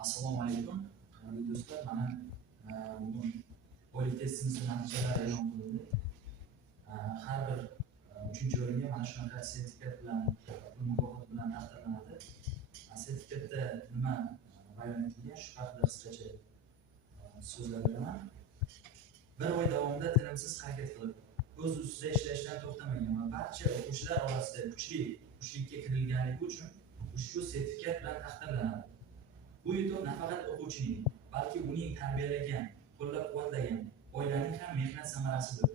Assalomu alaykum. Qadrli do'stlar, mana bugun oylik testimizning natijalari e'lon qilindi. Har bir 3-o'ringa mana shunaqa sertifikat bilan, pul mukofoti bilan taqdirlanadi. Sertifikatda nima bayon etilgan, shu haqida qisqacha so'zlab beraman. Bir oy davomida tinimsiz harakat qilib, o'z ustida ishlashdan to'xtamagan va barcha o'quvchilar orasida kuchlikka kirilganligi uchun ushbu sertifikat bilan taqdirlanadi. Bu yutuq nafaqat o'quvchining, balki uning tarbiyalagan, qo'llab-quvvatlagan oilaning ham mehnat samarasidir.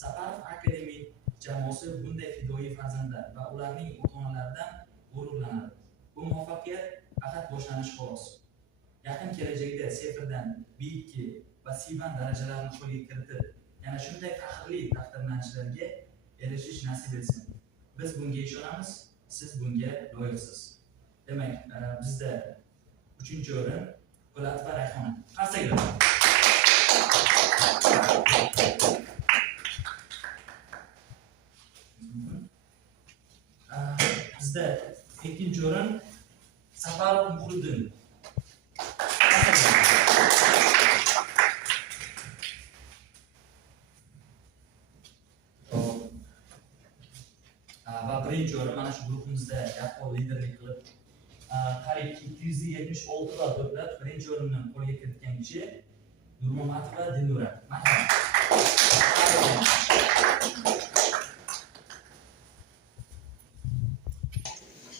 Saparov Akademik jamoasi bunday fidoyi farzandlar va ularning ota-onalaridan g'ururlanadi. Bu muvaffaqiyat faqat boshlanish xolos. Yaqin kelajakda Seferdan B2 va C1 darajalarni qo'lga kiritib, yana shunday faxrli taqdirlanishlarga erishish nasib etsin. Biz bunga ishonamiz, siz bunga loyiqsiz. Demak, bizda 3-o'rin Po'latova Rayhona. Qarsaga. Bizda 2-o'rin Safarov Muhriddin. Va 1-o'rin mana shu guruhimizda yaqqol liderlik qilib, qariyb 276 ta to'plab 1-o'rinni qo'lga kiritgan kishi Nurmamatova Dilnura.